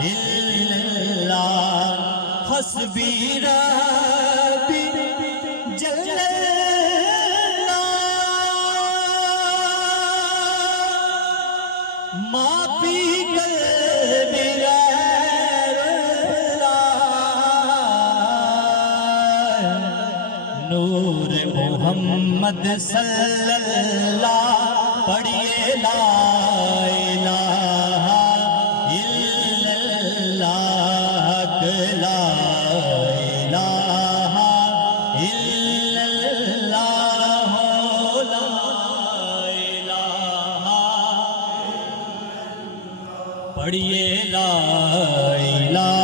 إلا الله حسبي ربي جل الله ما في قلبي غير الله نور محمد صلی اللہ پڑھیے لا الہ الا اللہ لا الہ الا اللہ لا الہ پڑھیے لا الہ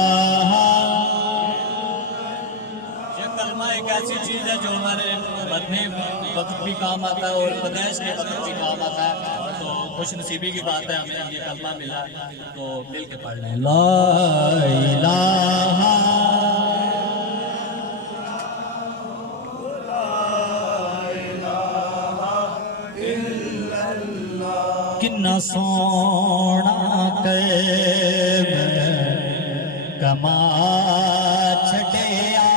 یہ کلمہ ایک ایسی چیز ہے جو ہمارے بدنے وقت بھی کام آتا ہے اور بدیش کے وقت بھی کام آتا ہے تو خوش نصیبی کی بات ہے ہمیں یہ کلمہ ملا تو مل کے پڑھ لیں لا الہ کنا سونا کما چھڑیا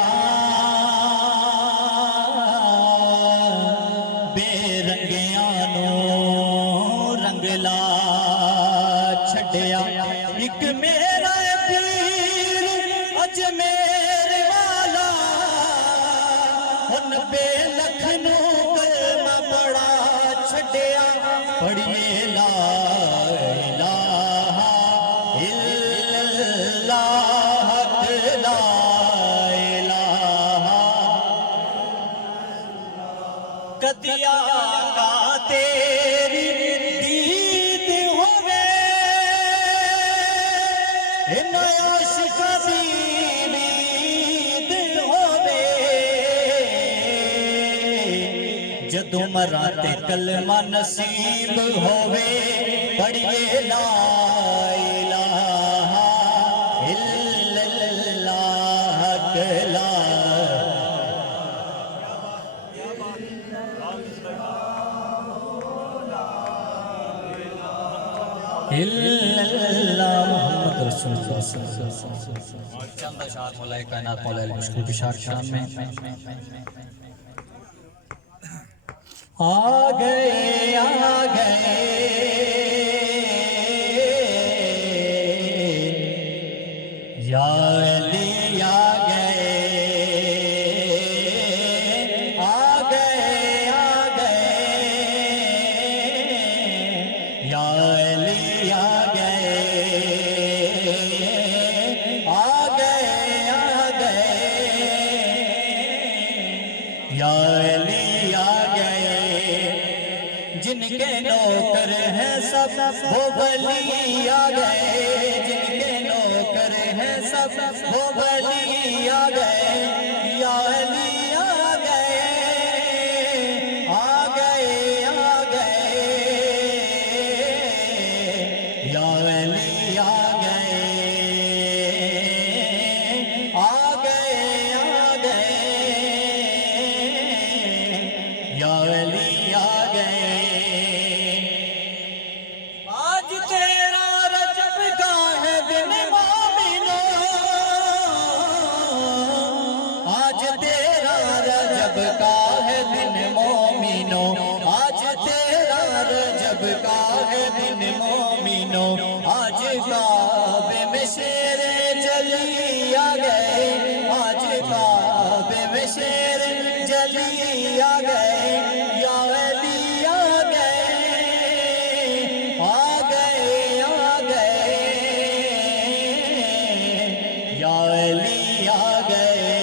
بے رنگیاں نو رنگ لا چھڑیا ایک میرا پیر اجمیر والا ان بے لکھنو کلمہ بڑا چھڑیا پڑھیے لا الہ الا اللہ لا الہ کدیا کا تیری دید ہوئے عاشق دی دید ہوئے جدوں مراتے کلمہ نصیب ہوئے پڑھیے لا الہ الا اللہ لا الا اللہ محمد رسول اللہ صلی اللہ علیہ وسلم چند اشعار مولا کائنات مولا مشکل کی شان میں آ گئے یا علی آ گئے یا علی آ گئے یا علی آ گئے جن کے نوکر ہیں سب وہ ولی آ گئے جن کے نوکر ہیں سب وہ ولی آ گئے یا علی آ گئے یا علی آ گئے یا علی آ گئے آج تیرا رجب کا ہے دن مومنوں آج تیرا رجب کا ہے دن مومنوں آج تیرا رجب کا ہے دن مومنوں آج کعبے میں شیر جلی آ گئے آج کعبے میں شیر جلی آ گئے یا علی آ گئے یا علی آ گئے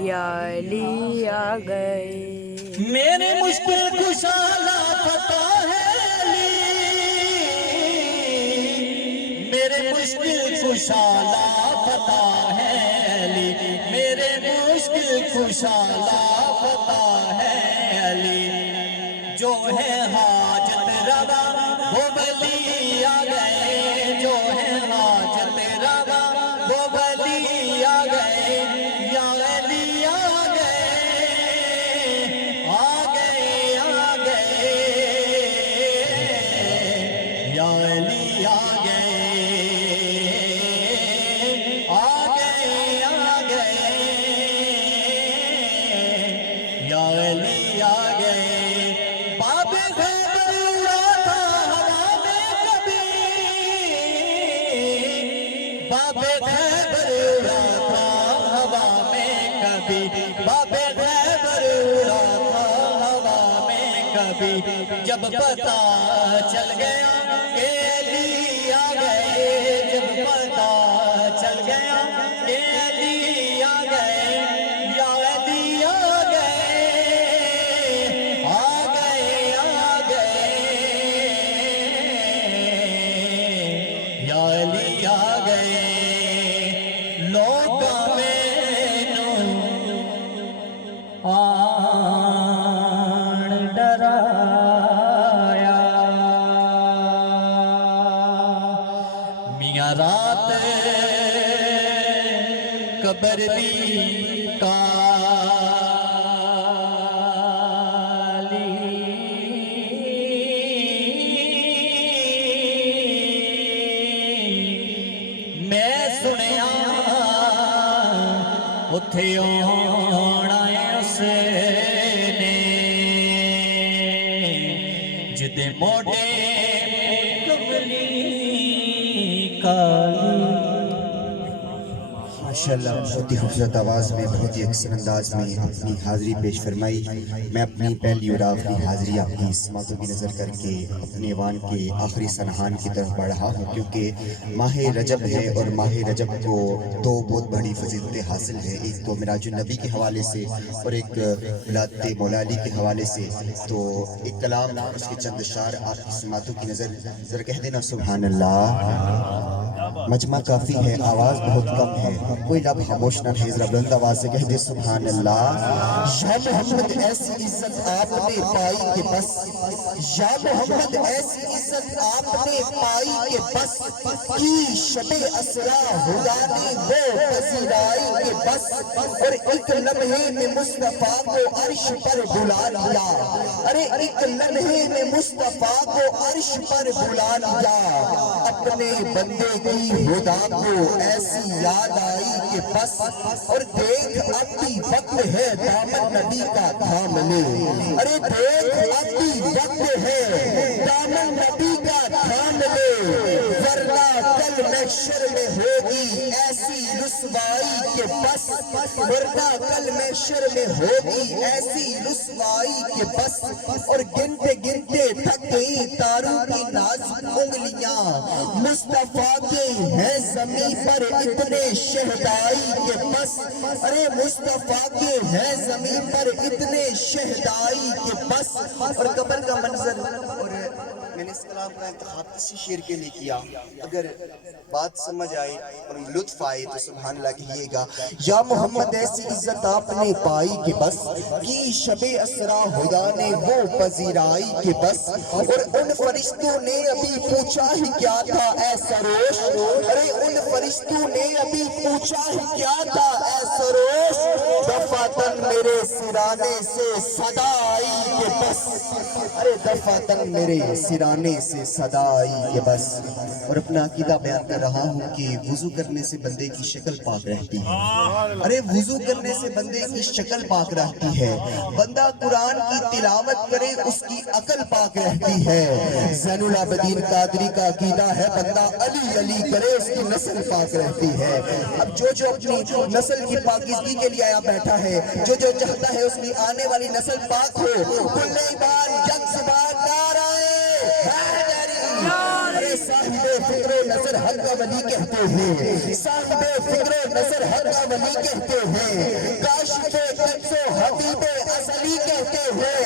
یا علی آ گئے میرے مشکل کشا لاپتہ ہے علی میرے مشکل کشا لاپتہ ہے علی میرے مشکل کشا لاپتہ ہے علی جو ہے حاجت روا وہ ولی آ گئے جو ہے حاجت روا وہ ولی آ گئے یا علی آ گئے یا علی آ گئے باب خیبر اڑا تھا ہوا میں کبھی باب خیبر اڑا تھا ہوا میں کبھی باب خیبر اڑا تھا ہوا میں کبھی جب پتہ چل گیا کہ علی آ گئے جب پتہ چل گیا کہ علی آ گئے یا علی آ گئے آ گئے آ گئے یا علی آ گئے لوکاں مینوں آن ڈرایا میاں رات قبر دی کالی میں سنیا اتھے آنا ہے اس نے جدے موڑے کملی کالی ماشاءاللہ بہت ہی خوبصورت آواز میں بہت ہی اکثر انداز میں اپنی حاضری پیش فرمائی. میں اپنی پہلی اور آخری حاضری آپ کی سماعتوں کی نظر کر کے اپنے ایوان کے آخری سنہان کی طرف بڑھ رہا ہوں کیونکہ ماہ رجب ہے اور ماہ رجب کو دو بہت بڑی فضیلتیں حاصل ہیں. ایک تو معراج النبی کے حوالے سے اور ایک ولادت مولا علی کے حوالے سے. تو ایک کلام اس کے چند اشعار آپ کی سماعتوں کی نظر ذرا کہہ دینا سبحان اللہ. مجمع کافی ہے آواز بہت کم ہے کوئی لب خاموش نہ رہے ذرا بلند آواز سے کہہ دے سبحان اللہ. یا محمد ایسی عزت آپ نے پائی کہ بس یا محمد ایسی عزت آپ نے پائی کہ بس کی شب اسرا خدا نے وہ پذیرائی کہ بس اور ایک لمحے میں مصطفیٰ کو عرش پر بلا لیا. ارے ایک لمحے میں مصطفیٰ کو عرش پر بلا لیا. اپنے بندے کی خدا کو ایسی یاد آئی کہ بس اور دیکھ اب بھی وقت ہے دامن نبی کا تھام لے. ارے دیکھ اب بھی وقت ہے دامن نبی کا تھام لے ورنہ کل محشر میں ہوگی ایسی رسوائی کہ بس ورنہ کل محشر میں ہوگی ایسی رسوائی کہ بس اور گنتے گنتے تھک گئی تاروں کی نازک انگلیاں مصطفیٰ کے ہیں زمین پر اتنے شہدائی کے بس. ارے مصطفیٰ کے ہیں زمین پر اتنے شہدائی کے بس اور قبر کا منظر. اور میں نے اس کلام کا انتخاب کسی شعر کے لیے کیا اگر بات سمجھ آئے اور لطف آئے تو سبحان اللہ کہیے گا. یا محمد ایسی عزت آپ نے پائی کہ بس کی شب اسرا خدا نے وہ پذیرائی کہ بس اور ان فرشتوں نے ابھی پوچھا ہی کیا تھا اے سروش. ارے ان فرشتوں نے ابھی پوچھا ہی کیا تھا اے سروش دفعتن میرے سرانے سے صدا آئی کہ بس. ارے دفعتن میرے سرانے سے صدا آئی کہ بس. اور اپنا عقیدہ بیان کر رہا ہوں کہ وضو کرنے سے بندے کی شکل پاک رہتی ہے. ارے وضو کرنے سے بندے کی شکل پاک رہتی ہے. بندہ قرآن کی تلاوت کرے اس کی عقل پاک رہتی ہے. زین العابدین قادری کا عقیدہ ہے بندہ علی علی کرے اس کی نسل پاک رہتی ہے. اب جو اپنی نسل کی پاکیزگی کے لیے آیا بیٹھا ہے جو چاہتا ہے اس کی آنے والی نسل پاک ہو کل ایمان یک زبان نعرہ صاحب فکر و نظر حق کا ولی کہتے ہیں. صاحب فکر و نظر حق کا ولی کہتے ہیں. کاشف کنز و حبیب ازلی کہتے ہیں.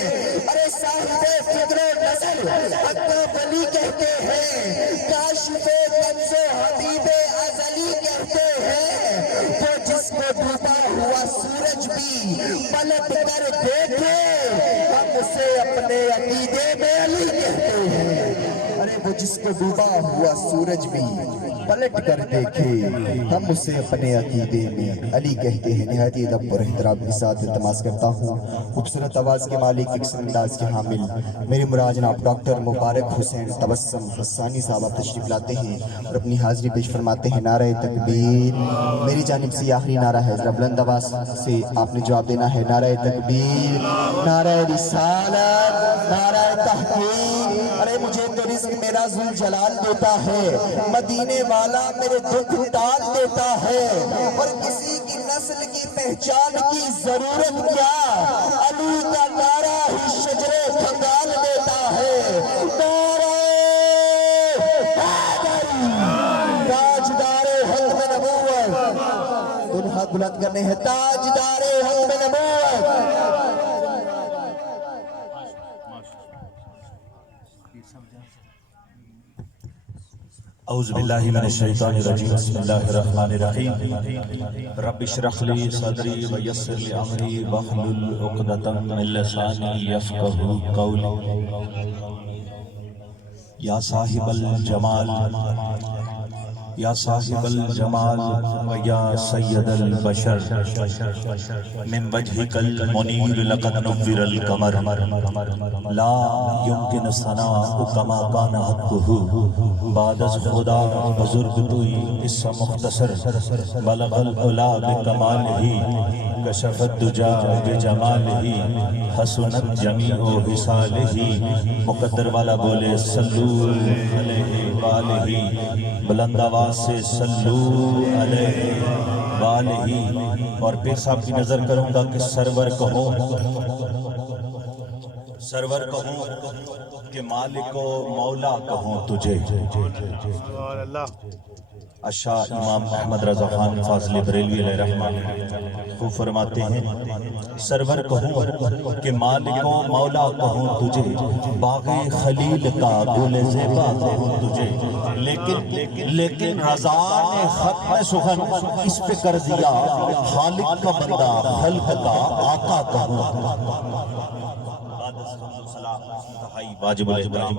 ارے صاحب فکر و نظر حق کا ولی کہتے ہیں. کاشف کنز و حبیب ازلی کہتے ہیں. وہ جس کو ڈوبا ہوا سورج بھی پلٹ کر دیکھے ہم اسے اپنے عقیدے میں علی کہتے ہیں. ارے وہ جس کو ڈوبا ہوا سورج بھی پلٹ کر دیکھے ہم اسے اپنے عقیدے میں علی کہتے ہیں نہایت ادب اور احترام کے ساتھ التماس کرتا ہوں خوبصورت آواز کے مالک ایکسن انداز کے حامل میرے مراد جناب ڈاکٹر مبارک حسین تبسم حسانی صاحب آپ تشریف لاتے ہیں اور اپنی حاضری پیش فرماتے ہیں نعرہ تکبیر میری جانب سے آخری نعرہ ہے ذرا بلند آواز سے آپ نے جواب دینا ہے نعرہ تکبیر نعرہ رسالت نعرہ تحقیق ارے مجھے تو رزق میرا ذوالجلال دیتا ہے مدینے والا میرے دکھ ٹال دیتا ہے اور کسی کی نسل کی پہچان کی ضرورت کیا علی کا نعرہ ہی شجرے کھنگال دیتا ہے نعرہ حیدری تاجدار حلم نبوت دونوں ہاتھ بلند کرنے ہیں تاجدار حلم نبوت اعوذ باللہ من الشیطان الرجیم بسم اللہ الرحمن الرحیم رب اشرح لی صدری ویسر لی امری واحلل عقدۃ من لسانی یفقہوا قولی یا صاحب الجمال یا صاحب الجمال ویا سید البشر من وجهك المنیر لقد نور القمر لا يمكن الثناء كما كان حقه بعد از خدا بزرگ توئی قصہ مختصر بلغ العلا بکمالہ کشف الدجا بجمالہ حسنت جمیع حسالہ مقدر والا بولے صلو علیہ وآلہ بلند آواز سے صلو علیہ وآلہ اور پیر صاحب کی نظر کروں گا کہ سرور کہوں کہ مالک و مولا کہوں تجھے اشاہ امام احمد رضا خان فاضل بریلوی علیہ رحمہ خوب فرماتے ہیں سرور کہوں کہ مالک و مولا کہوں تجھے باغ خلیل کا گل زیبا کہوں تجھے لیکن رضا نے ختم سخن اس پہ کر دیا خالق کا بندہ خلق کا آقا کہوں واجب الاحترام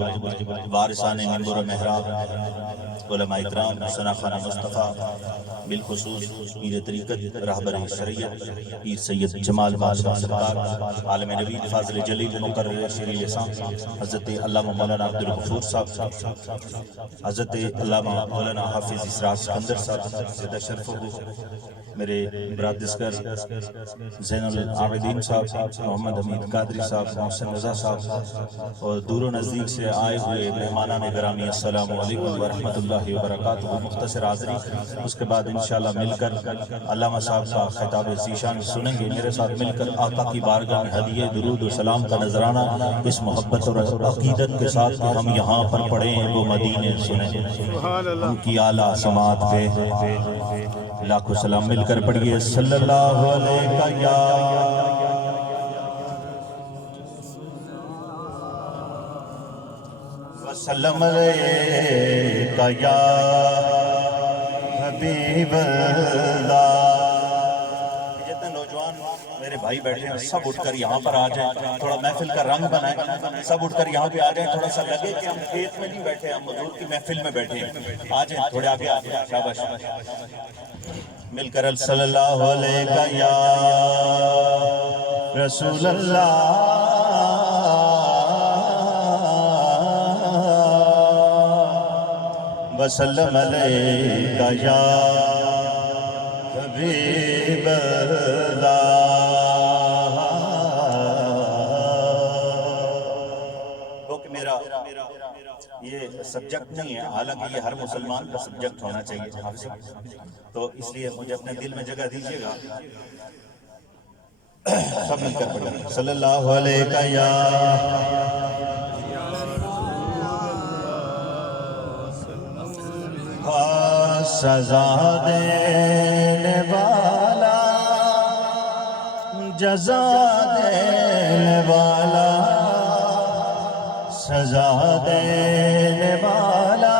وارثان منبر و محراب علماء اکرام ثنا خانہ مصطفیٰ بالخصوص پیر طریقت رہبر شریعت پیر سید جمال بادشاہ سرکار عالم نبی فاضل جلیل مقرر شیریں لسان حضرت علامہ مولانا عبدالغفور صاحب حضرت علامہ مولانا حافظ اسرار سکندر صاحب زیادہ شرف ہو میرے برادسگر زین العابدین صاحب محمد حمید قادری صاحب محسن رضا صاحب اور دور و نزدیک سے آئے ہوئے مہمانان گرامی السلام علیکم ورحمۃ اللہ وبرکاتہ مختصر حاضری اس کے بعد انشاءاللہ مل کر علامہ صاحب کا خطاب ذیشان سنیں گے میرے ساتھ مل کر آقا کی بارگاہ میں ہدیہ درود و سلام کا نذرانہ اس محبت اور عقیدت کے ساتھ کہ ہم یہاں پر پڑھیں وہ مدینے سنیں ان کی اعلیٰ سماعت پہ لاکھوں سلام مل کر پڑھیے صلی اللہ علیہ وسلم علیکہ یا حبیب اللہ جتنے نوجوان میرے بھائی بیٹھے ہیں سب اٹھ کر یہاں پر آ جائیں تھوڑا محفل کا رنگ بنائیں سب اٹھ کر یہاں پہ آ جائیں تھوڑا سا لگے کہ ہم کھیت میں نہیں بیٹھے ہم حضور کی محفل میں بیٹھے ہیں آ جائیں تھوڑے آگے آ جائیں شاباش مل کر صلی اللہ علیہ یا رسول اللہ وسلم علیکہ یا حبیب اللہ کیونکہ میرا یہ سبجیکٹ نہیں ہے حالانکہ یہ ہر مسلمان کا سبجیکٹ ہونا چاہیے تو اس لیے مجھے اپنے دل میں جگہ دیجیے گا سب مل کر پڑھیں صلی اللہ علیہ یا سزا دینے والا جزا دینے والا سزا دینے والا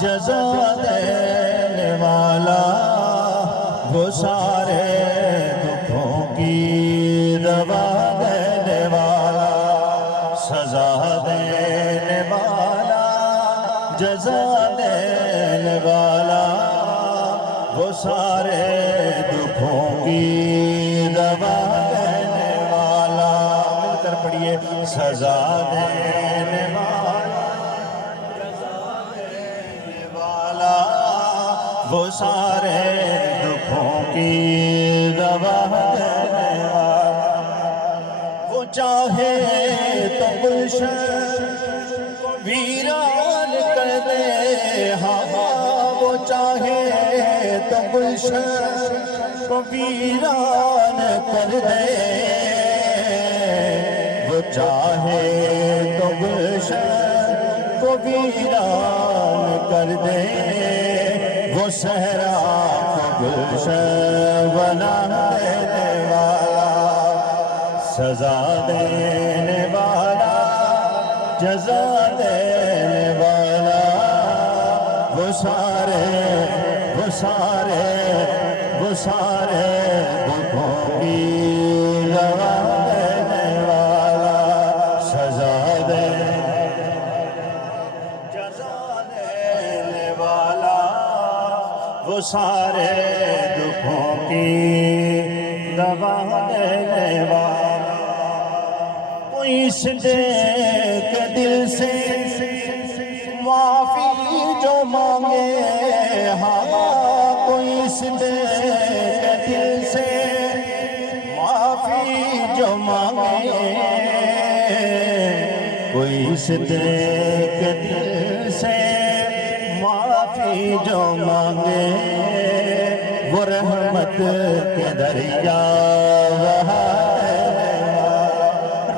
جزا دینے والا وہ سارے دکھوں کی دوا دینے والا سزا دینے والا جزا دینے دینے والا وہ سارے دکھوں کی دوا دینے والا مل کر پڑھیے سزا دینے والا وہ سارے دکھوں کی دوا دینے والا وہ چاہے تو گلشن کو ویران کر دے ہاں وہ چاہے تو گلشن کو ویران کر دے وہ چاہے تو گلشن کو ویران کر دے وہ صحرا کو گلشن بنا دینے والا سزا دینے والا جزا دینے والا وہ سارے دکھوں کی دوا دینے والا سزا دینے جزا دینے والا وہ سارے دکھوں کی دوا دینے والا کوئی اس دے کے دل سے معافی جو مانگے ہاں کوئی اس دے کے دل سے معافی جو مانگے کوئی اس دے کے دل سے معافی جو مانگے وہ رحمت کے دریا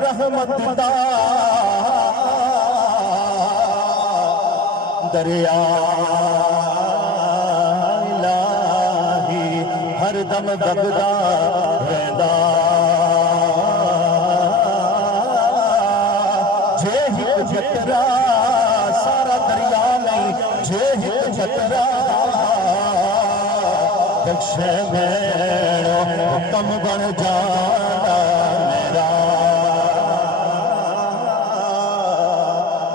رحمت دا دریا الہی ہر دم بگدا رہندا جے ہک جترا سارا دریا نہیں جے ہک جترا بخشے میرو حکم بن جانا میرا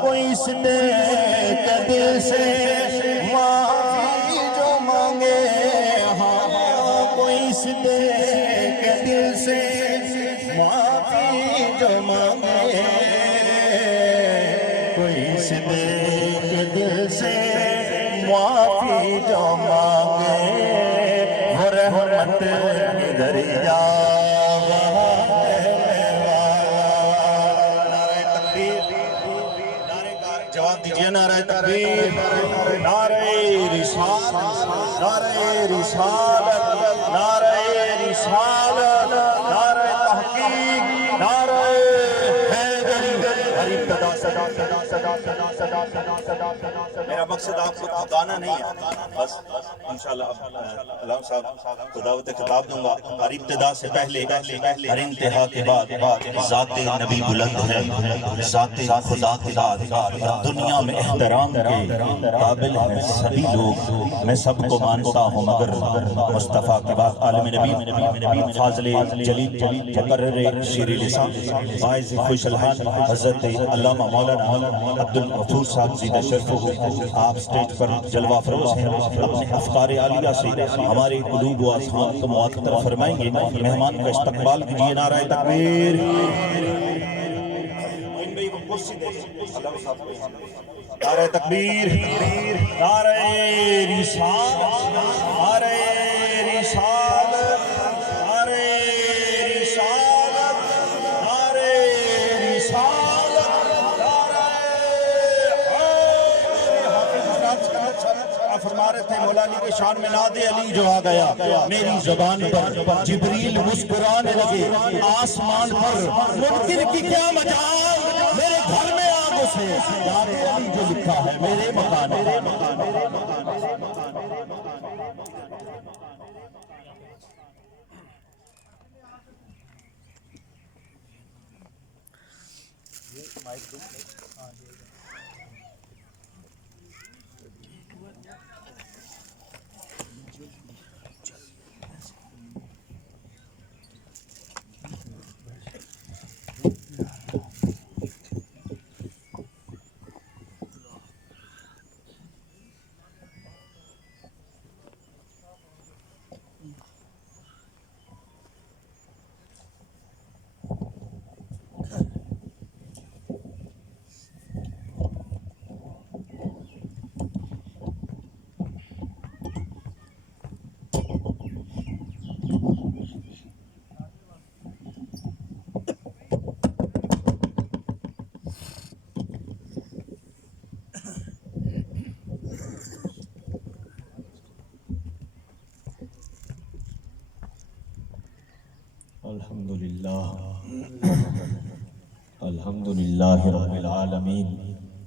کوئی اس نیک دل سے معافی جو مانگے ہاں کوئی اس نیک دل سے معافی جو مانگے کوئی اس نیک دل سے معافی جو مانگے وہ رحمت کی دریا جواب دیجئے نعرہ تکبیر نعرہ رسالت نعرہ رسالت نعرہ رسالت نعرہ تحقیق نعرہ حیدری ہر ابتدا صدا میرا مقصد آپ کو تھکانا نہیں ہے بس انشاءاللہ علامہ صاحب کو دعوت خطاب دوں گا ہر ابتدا سے پہلے ہر انتہا کے بعد ذات نبی بلند ہے ذات خدا کے بعد دنیا میں احترام کے قابل ہیں سبھی لوگ میں سب کو مانتا ہوں مگر مصطفیٰ کے بعد عالم نبی فاضل جلیل مقرر شیر لسان باعث خوش الحال حضرت علامہ مولانا عبدالغفور صاحب زیدہ شرف آپ سٹیج پر جلوہ فروز ہیں اپنے افکار عالیہ سے ہمارے قلوب و اذہان کو معطر فرمائیں گے مہمان کا استقبال کیجئے نعرہ تکبیر نعرہ تکبیر نعرہ رسالت نعرہ رسالت نعرہ رسالت نعرہ رسالت فرما رہے تھے مولا علی کے شان میں ناد علی جو آ گیا میری زبان پر جبریل مسکرانے لگے آسمان پر ممکن کی کیا مجال میرے گھر میں آگ سے ناد علی جو لکھا ہے میرے مکان الحمد للہ رب العالمین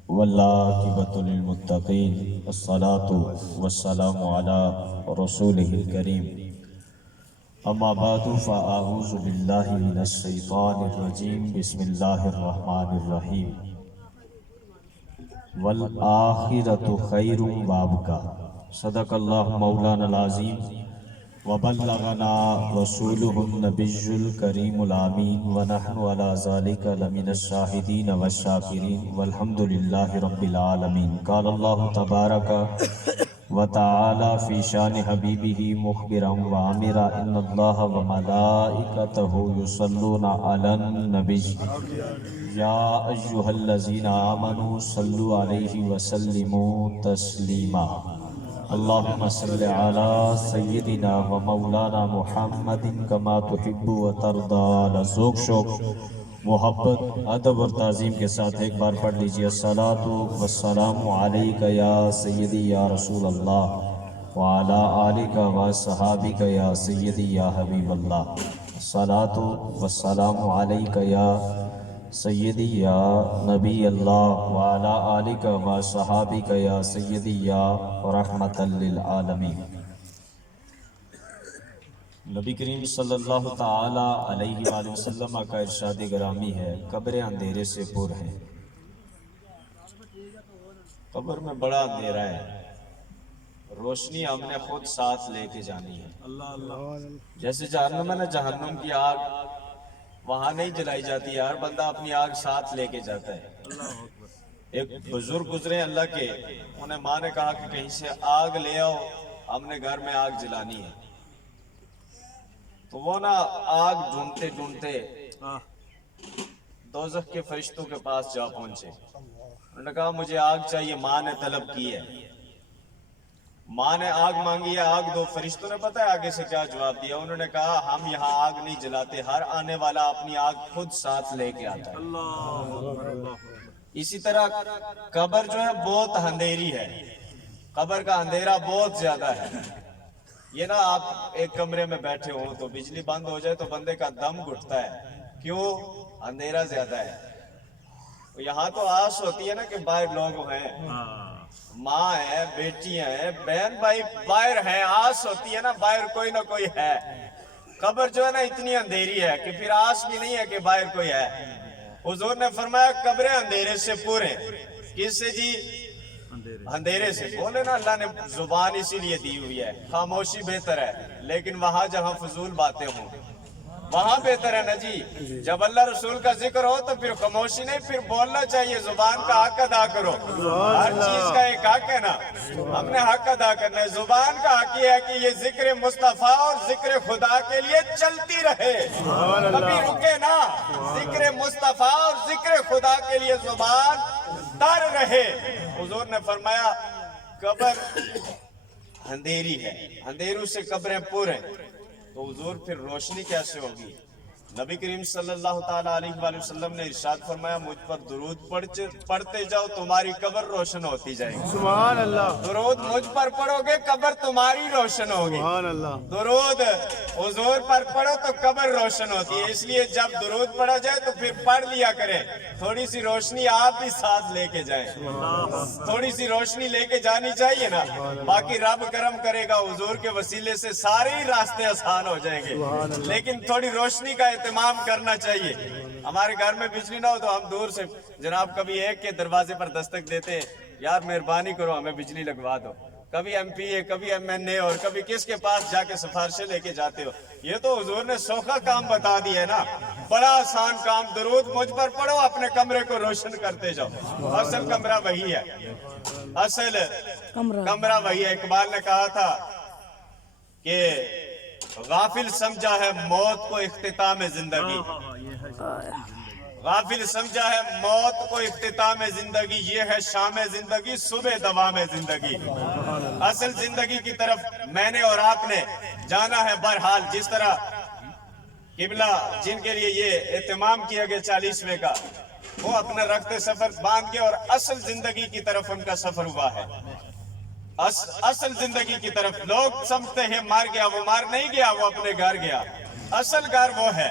والعاقبۃ للمتقین والصلاة والسلام علی رسولہ الکریم اما بعد فاعوذ باللہ من الشیطان الرجیم بسم اللہ الرحمن الرحیم والآخرۃ خیر وابقیٰ صدق اللہ مولانا العظیم وبلغنا رسوله النبی الکریم الامین ونحن علی ذلک لمن الشاہدین والشاکرین والحمد للہ رب العالمین قال اللہ تبارک وتعالی فی شان حبیبہ مخبرا وعامرا ان اللہ وملائکتہ یصلون علی النبی یا ایہا الذین آمنوا صلوا علیہ وسلموا تسلیما اللہم صل علی سیدنا و مولانا محمد کما تحب و ترضى. ذوق شوق محبت ادب اور تعظیم کے ساتھ ایک بار پڑھ لیجیے الصلاۃ والسلام علیک یا سیدی یا رسول اللہ وعلی آلک و صحابک یا سیدی یا حبیب اللہ. الصلاۃ والسلام علیک یا سیدی یا نبی اللہ وعلی آلک و صحابک یا سیدی یا رحمت للعالمین. نبی کریم صلی اللہ تعالی علیہ وآلہ وسلم کا ارشاد گرامی ہے قبریں اندھیرے سے پر ہیں. قبر میں بڑا اندھیرا ہے، روشنی ہم نے خود ساتھ لے کے جانی ہے. جیسے جہنم ہے نا، جہنم کی آگ وہاں نہیں جلائی جاتی، ہر بندہ اپنی آگ ساتھ لے کے جاتا ہے. ایک بزرگ گزرے اللہ کے، انہیں ماں نے کہا کہ کہیں سے آگ لے آؤ، ہم نے گھر میں آگ جلانی ہے. تو وہ نا آگ ڈھونڈتے ڈھونڈتے دوزخ کے فرشتوں کے پاس جا پہنچے. انہوں نے کہا مجھے آگ چاہیے، ماں نے طلب کی ہے. ماں نے آگ مانگی ہے، آگ دو. فرشتوں نے پتہ ہے آگے سے کیا جواب دیا؟ انہوں نے کہا ہم یہاں آگ نہیں جلاتے، ہر آنے والا اپنی آگ خود ساتھ لے کے آتا ہے. اسی طرح قبر جو ہے بہت اندھیری ہے، قبر کا اندھیرا بہت زیادہ ہے. یہ نا آپ ایک کمرے میں بیٹھے ہو تو بجلی بند ہو جائے تو بندے کا دم گھٹتا ہے، کیوں؟ اندھیرا زیادہ ہے. یہاں تو آس ہوتی ہے نا کہ باہر لوگ ہیں، ماں ہے، بیٹیاں ہیں، بہن بھائی باہر ہیں، آس ہوتی ہے نا باہر کوئی نہ کوئی ہے. قبر جو ہے نا اتنی اندھیری ہے کہ پھر آس بھی نہیں ہے کہ باہر کوئی ہے. حضور نے فرمایا قبریں اندھیرے سے پورے. کس سے جی؟ اندھیرے سے. بولے نا اللہ نے زبان اسی لیے دی ہوئی ہے، خاموشی بہتر ہے، لیکن وہاں جہاں فضول باتیں ہوں وہاں بہتر ہے نا جی. جب اللہ رسول کا ذکر ہو تو پھر خاموشی نہیں، پھر بولنا چاہیے. زبان کا حق ادا کرو، ہر چیز کا ایک حق ہے نا، ہم نے حق ادا کرنا ہے. زبان کا حق یہ ہے کہ یہ ذکر مصطفیٰ اور ذکر خدا کے لیے چلتی رہے، کبھی رکے نا. ذکر مصطفیٰ اور ذکر خدا کے لیے زبان تر رہے. حضور نے فرمایا قبر اندھیری ہے، اندھیروں سے قبریں پر ہیں. تو حضور پھر روشنی کیسے ہوگی؟ نبی کریم صلی اللہ تعالیٰ علیہ وآلہ وسلم نے ارشاد فرمایا مجھ پر درود پڑھتے جاؤ تمہاری قبر روشن ہوتی جائے گی. سبحان اللہ. درود مجھ پر پڑھو گے قبر تمہاری روشن ہوگی. سبحان اللہ. درود حضور پر پڑھو تو قبر روشن ہوتی ہے. اس لیے جب درود پڑھا جائے تو پھر پڑھ لیا کریں، تھوڑی سی روشنی آپ بھی ساتھ لے کے جائیں. تھوڑی سی روشنی لے کے جانی چاہیے نا. باقی رب کرم کرے گا، حضور کے وسیلے سے سارے ہی راستے آسان ہو جائیں گے، لیکن تھوڑی روشنی کا اہتمام کرنا چاہیے. ہمارے گھر میں بجلی نہ ہو تو ہم دور سے جناب کبھی ایک کے دروازے پر دستک دیتے، یار مہربانی کرو ہمیں بجلی لگوا دو. کبھی ایم پی اے، کبھی ایم این اے، اور کبھی کس کے پاس جا کے سفارشیں لے کے جاتے ہو. یہ تو حضور نے سوکھا کام بتا دیا ہے نا، بڑا آسان کام. درود مجھ پر پڑھو، اپنے کمرے کو روشن کرتے جاؤ. اصل کمرہ وہی ہے، اصل کمرہ وہی ہے. اقبال نے کہا تھا کہ غافل سمجھا ہے موت کو اختتام زندگی، غافل سمجھا ہے موت کو اختتام زندگی، یہ ہے شام زندگی صبح دوام زندگی. اصل زندگی کی طرف میں نے اور آپ نے جانا ہے. بہرحال جس طرح قبلہ جن کے لیے یہ اہتمام کیا گیا 40ویں کا، وہ اپنا رخت سفر باندھ کے اور اصل زندگی کی طرف ان کا سفر ہوا ہے. اصل زندگی کی طرف. لوگ سمجھتے ہیں مار گیا، وہ مار نہیں گیا، وہ اپنے گھر گیا. اصل گھر وہ ہے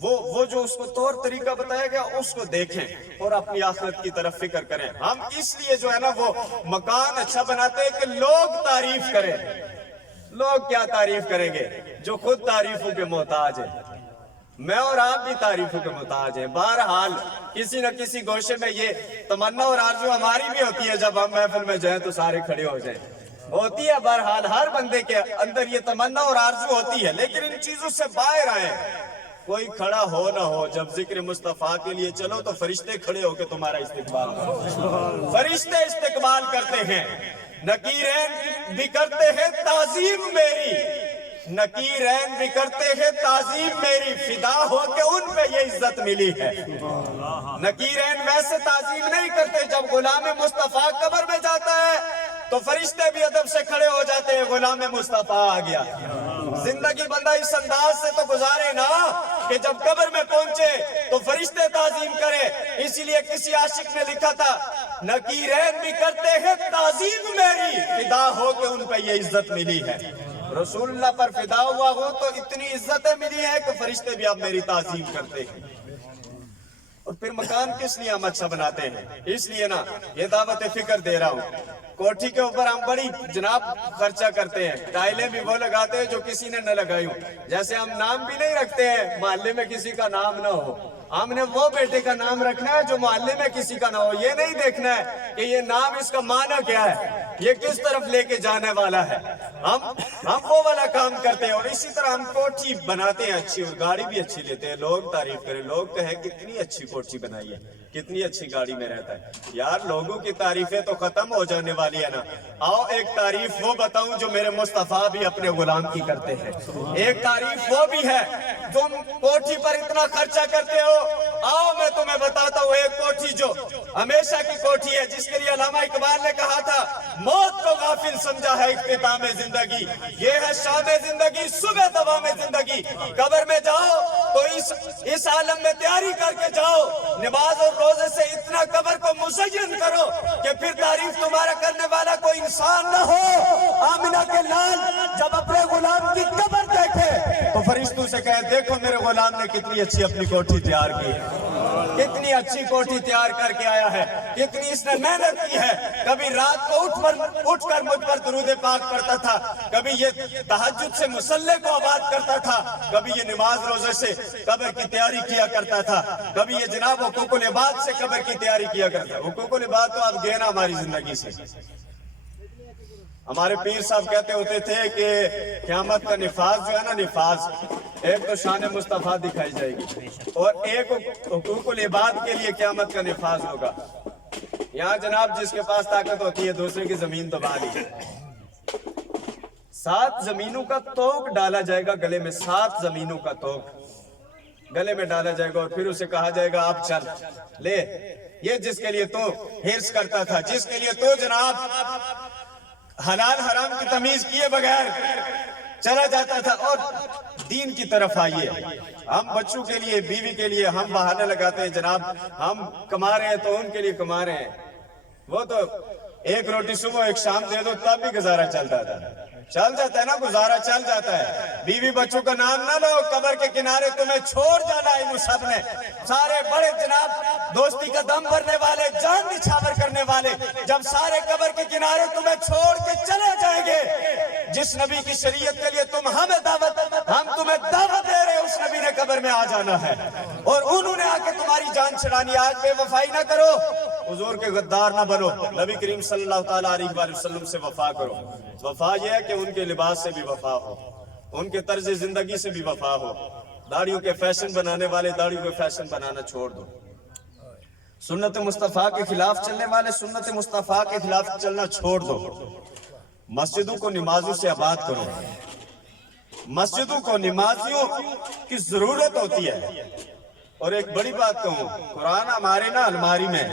وہ جو اس کو طور طریقہ بتایا گیا اس کو دیکھیں اور اپنی آخرت کی طرف فکر کریں. ہم اس لیے جو ہے نا وہ مکان اچھا بناتے ہیں کہ لوگ تعریف کریں. لوگ کیا تعریف کریں گے جو خود تعریفوں کے محتاج ہیں. میں اور آپ بھی تعریفوں کے محتاج ہیں. بہرحال کسی نہ کسی گوشے میں یہ تمنا اور آرزو ہماری بھی ہوتی ہے جب ہم محفل میں جائیں تو سارے کھڑے ہو جائیں. ہوتی ہے بہرحال ہر بندے کے اندر یہ تمنا اور آرزو ہوتی ہے, لیکن ان چیزوں سے باہر آئیں. کوئی کھڑا ہو نہ ہو, جب ذکر مصطفیٰ کے لیے چلو تو فرشتے کھڑے ہو کے تمہارا استقبال کرتے ہیں. فرشتے استقبال کرتے ہیں. نکیرین بھی کرتے ہیں تعظیم میری, نکیرین بھی کرتے ہیں تعظیم میری, فدا ہو کے ان پہ یہ عزت ملی ہے. نکیرین ویسے تعظیم نہیں کرتے. جب غلام مصطفیٰ قبر میں جاتا ہے تو فرشتے بھی ادب سے کھڑے ہو جاتے ہیں, غلام مصطفیٰ آ گیا. زندگی بندہ اس انداز سے تو گزارے نا کہ جب قبر میں پہنچے تو فرشتے تعظیم کرے. اسی لیے کسی عاشق نے لکھا تھا, نکیرین بھی کرتے ہیں تعظیم میری, فدا ہو کے ان پہ یہ عزت ملی ہے. رسول اللہ پر فدا ہوا ہو تو اتنی عزتیں ملی ہیں کہ فرشتے بھی اب میری تعظیم کرتے ہیں. اور پھر مکان کس لیے ہم اچھا بناتے ہیں؟ اس لیے نا یہ دعوت فکر دے رہا ہوں. کوٹھی کے اوپر ہم بڑی جناب خرچہ کرتے ہیں. ٹائلیں بھی وہ لگاتے ہیں جو کسی نے نہ لگائی ہوں. جیسے ہم نام بھی نہیں رکھتے ہیں محلے میں کسی کا نام نہ ہو. ہم نے وہ بیٹے کا نام رکھنا ہے جو محلے میں کسی کا نہ ہو. یہ نہیں دیکھنا ہے کہ یہ نام اس کا معنی کیا ہے, یہ کس طرف لے کے جانے والا ہے. ہم وہ والا کام کرتے ہیں. اور اسی طرح ہم کوٹھی بناتے ہیں اچھی, اور گاڑی بھی اچھی لیتے ہیں. لوگ تعریف کریں, لوگ کہیں کتنی اچھی کوٹھی بنائی ہے, کتنی اچھی گاڑی میں رہتا ہے. یار لوگوں کی تعریفیں تو ختم ہو جانے والی ہے نا. آؤ ایک تعریف وہ بتاؤں جو میرے مصطفیٰ بھی اپنے غلام کی کرتے ہیں. ایک تعریف وہ بھی ہے, تم کوٹھی پر اتنا خرچہ کرتے ہو. آؤ میں تمہیں بتاتا ہوں ایک کوٹھی جو ہمیشہ کی کوٹھی ہے, جس کے لیے علامہ اقبال نے کہا تھا موت کو غافل سمجھا ہے اختتام زندگی, یہ ہے شام زندگی صبح دوام زندگی. قبر میں جاؤ تو اس عالم میں تیاری کر کے جاؤ. نماز اور روزے سے اتنا قبر کو مزین کرو کہ پھر تعریف تمہارا کرنے والا کوئی انسان نہ ہو. آمنہ کے لال جب اپنے غلام کی قبر دیکھے تو فرشتوں سے کہے دیکھو میرے غلام نے کتنی اچھی اپنی کوٹھی تیار کی ہے, کتنی اچھی کوٹھی تیار کر کے آیا ہے, کتنی اس نے محنت کی ہے. کبھی رات کو اٹھ کر مجھ پر درود پاک پڑھتا تھا, کبھی یہ تہجد سے مصلی کو آباد کرتا تھا, کبھی یہ نماز روزے سے قبر کی تیاری کیا کرتا تھا, کبھی یہ جناب حقوق العباد سے قبر کی تیاری کیا کرتا ہے. حقوق العباد تو آپ گئے نا ہماری زندگی سے. ہمارے پیر صاحب کہتے ہوتے تھے کہ قیامت کا نفاذ جو ہے نا, نفاذ ایک تو شان مصطفیٰ دکھائی جائے گی, اور ایک حقوق العباد کے لیے قیامت کا نفاذ ہوگا. یہاں جناب جس کے پاس طاقت ہوتی ہے دوسرے کی زمین دبا دی. 7 زمینوں کا توق ڈالا جائے گا گلے میں, 7 زمینوں کا توق گلے میں ڈالا جائے گا, اور پھر اسے کہا جائے گا اب چل لے. یہ جس کے لیے تو حرص کرتا تھا, جس کے لیے تو جناب حلال حرام کی تمیز کیے بغیر چلا جاتا تھا. اور دین کی طرف آئیے. ہم بچوں کے لیے, بیوی کے لیے ہم بہانے لگاتے ہیں جناب ہم کما رہے ہیں تو ان کے لیے کما رہے ہیں. وہ تو ایک روٹی صبح ایک شام دے دو تب بھی گزارا چلتا تھا, چل جاتا ہے نا, گزارا چل جاتا ہے. بیوی بچوں کا نام نہ لو, قبر کے کنارے تمہیں چھوڑ جانا ہے. ان سب نے سارے بڑے جناب دوستی کا دم بھرنے والے, جان نچھاور کرنے والے, جب سارے قبر کے کنارے تمہیں چھوڑ کے چلے جائیں گے, جس نبی کی شریعت کے لیے ہم تمہیں دعوت دے رہے, اس نبی نے قبر میں آ جانا ہے, اور انہوں نے آ کے تمہاری جان چھڑانی. آج بے وفائی نہ کرو, حضور کے غدار نہ بنو, نبی کریم صلی اللہ تعالیٰ علیہ وآلہ وسلم سے وفا کرو. وفا یہ ہے کہ ان کے لباس سے بھی وفا ہو, ان کے طرز زندگی سے بھی وفا ہو. داڑھیوں کے فیشن بنانے والے داڑھیوں کے فیشن بنانا چھوڑ دو. سنت مصطفیٰ کے خلاف چلنے والے سنت مصطفیٰ کے خلاف چلنا چھوڑ دو. مسجدوں کو نمازوں سے آباد کرو. مسجدوں کو نمازیوں کی ضرورت ہوتی ہے. اور ایک بڑی بات کہوں, قرآن ہمارے نا الماری میں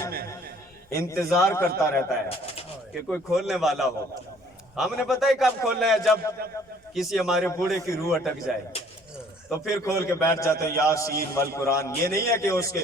انتظار کرتا رہتا ہے کہ کوئی کھولنے والا ہو. ہم نے پتہ ہے کب کھولنا ہے, جب کسی ہمارے بوڑھے کی روح اٹک جائے تو پھر کھول کے بیٹھ جاتے ہیں یاسین والقرآن. یہ نہیں ہے کہ اس کے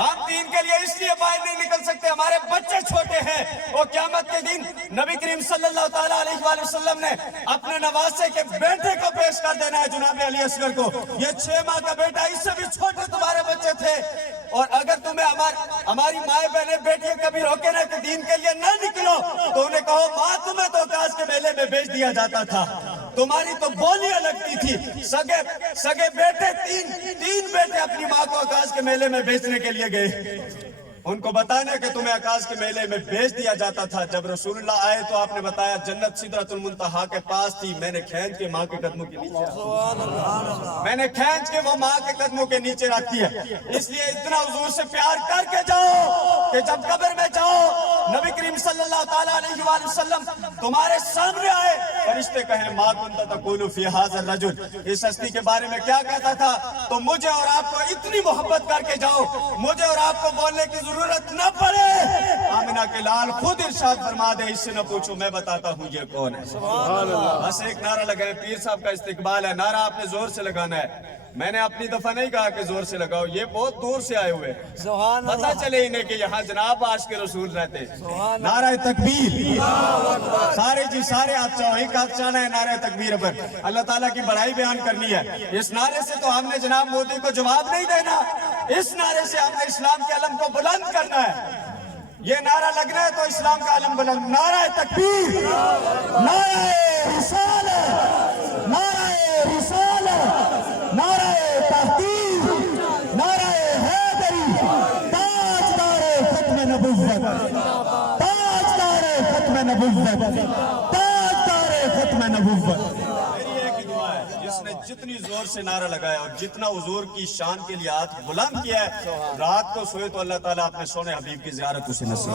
ہم دین کے لیے اس لیے باہر نہیں نکل سکتے، ہمارے بچے چھوٹے ہیں، اور قیامت کے دن نبی کریم صلی اللہ تعالیٰ علیہ وآلہ وسلم نے اپنے نواسے کے بیٹے کو پیش کر دینا ہے جناب علی اصغر کو. یہ 6 ماہ کا بیٹا، اس سے بھی چھوٹے تمہارے بچے تھے، اور اگر تمہیں ہماری مائیں بہنیں بیٹیاں کبھی روکے نہ کہ دین کے لیے نہ نکلو، تو انہیں کہو ماں تمہیں تو عکاظ کے میلے میں بیچ دیا جاتا تھا، تمہاری تو بولیاں لگتی تھی. سگے بیٹے تین بیٹے اپنی ماں کو عکاظ کے میلے میں بیچنے کے لیے گئے، ان کو بتانا کہ تمہیں عکاظ کے میلے میں بیچ دیا جاتا تھا. جب رسول اللہ آئے تو آپ نے بتایا جنت سدرۃ المنتہا کے پاس تھی، میں نے کھینچ کے ماں کے قدموں کے نیچے میں نے کھینچ کے وہ ماں کے قدموں کے نیچے رکھ دیا. اس لیے اتنا حضور سے پیار کر کے جاؤ کہ جب قبر میں جاؤ نبی کریم صلی اللہ تعالیٰ علیہ وآلہ وسلم تمہارے سامنے آئے، فرشتے کہیں ما کنت تقول فی ھذا الرجل، اس ہستی کے بارے میں کیا کہتا تھا، تو مجھے اور آپ کو اتنی محبت کر کے جاؤ، مجھے اور آپ کو بولنے کی ضرورت نہ پڑے. آمنہ کے لال خود ارشاد فرما دے اس سے نہ پوچھو میں بتاتا ہوں یہ کون ہے. بس ایک نعرہ لگائے، پیر صاحب کا استقبال ہے، نعرہ آپ نے زور سے لگانا ہے. میں نے اپنی دفعہ نہیں کہا کہ زور سے لگاؤ، یہ بہت دور سے آئے ہوئے، پتہ چلے انہیں کہ یہاں جناب عاشق رسول رہتے. نعرہ تکبیر، سارے جی سارے ہاتھ چاہو، ایک ہاتھ چاہنا ہے نعرہ تکبیر پر. اللہ تعالیٰ کی بڑائی بیان کرنی ہے. اس نعرے سے تو ہم نے جناب مودی کو جواب نہیں دینا، اس نعرے سے ہم نے اسلام کے علم کو بلند کرنا ہے. یہ نعرہ لگنا ہے تو اسلام کا علم بلند. نعرہ تکبیر، نعرہ رسالت، نعرہ رسالت، نعرہ تحقیق، نعرہ حیدری، تاجدار ختم نبوت، تاجدار ختم نبوت، تاجدار ختم نبوت. میری ایک ہی دعا ہے، جس نے جتنی زور سے نعرہ لگایا اور جتنا حضور کی شان کے لیے ہاتھ بلند کیا ہے، رات کو سوئے تو اللہ تعالیٰ اپنے سونے حبیب کی زیارت اسے نصیب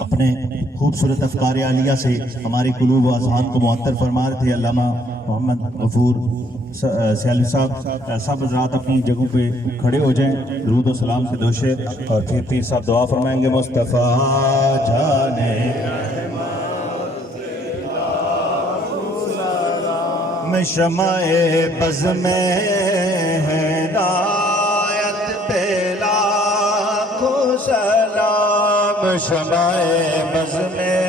اپنے خوبصورت افکار عالیہ سے ہمارے قلوب و اذہان کو معطر فرما رہے تھے علامہ محمد غفور سیالوی صاحب. سب حضرات اپنی جگہوں پہ کھڑے ہو جائیں، درود و سلام سے دو شعر، اور پھر پیر صاحب دعا فرمائیں گے. مصطفیٰ جانے میں شمع بز میں ہدایت پہ لاکھوں سلام، شمع بز میں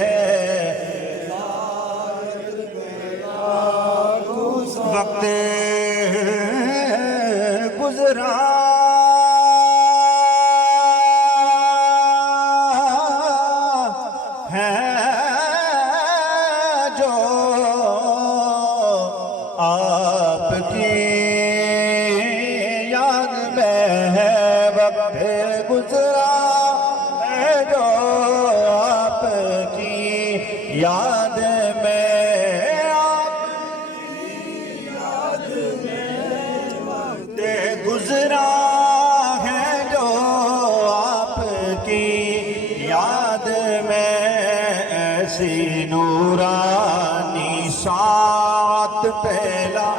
وقت گزرا ہے جو آپ کی یاد میں ہے، وقت گزرا ہے جو آپ کی یاد میں، گزرا ہے جو آپ کی یاد میں، ایسی نورانی سات پہلا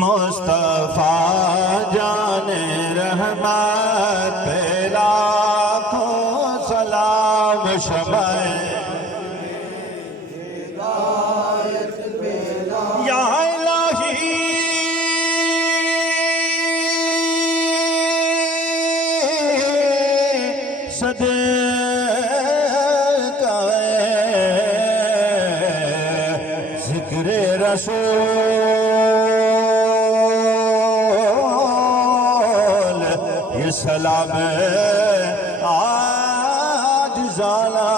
مصطفیٰ جان رحمت پہلا کو سلام، شمع یا الہی صدقہ ذکر رسول، یہ سلام آج زالا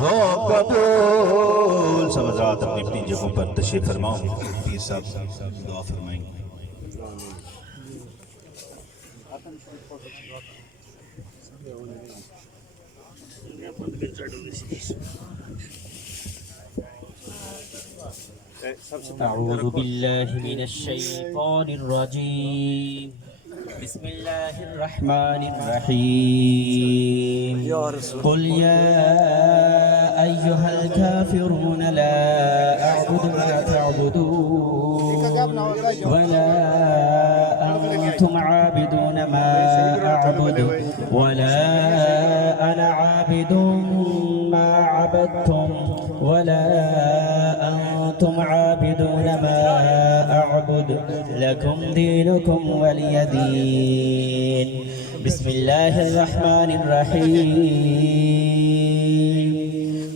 ہو قبول. سب حضرات اپنی اپنی جگہوں پر تشریف فرماؤ، پیر صاحب دعا فرمائیں گے. أعوذ بالله من الشيطان الرجيم. بسم الله الرحمن الرحيم. قل يا أيها الكافرون لا أعبد ما تعبدون ولا أنتم عابدون ما أعبد ولا أنا عابد ما عبدتم ولا أنتم عابدون ما أعبد لكم دينكم ولي دين بسم الله الرحمن الرحيم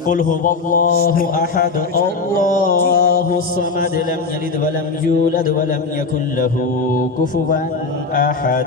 قل هو الله أحد الله الصمد لم يلد ولم يولد ولم يكن له كفوا أحد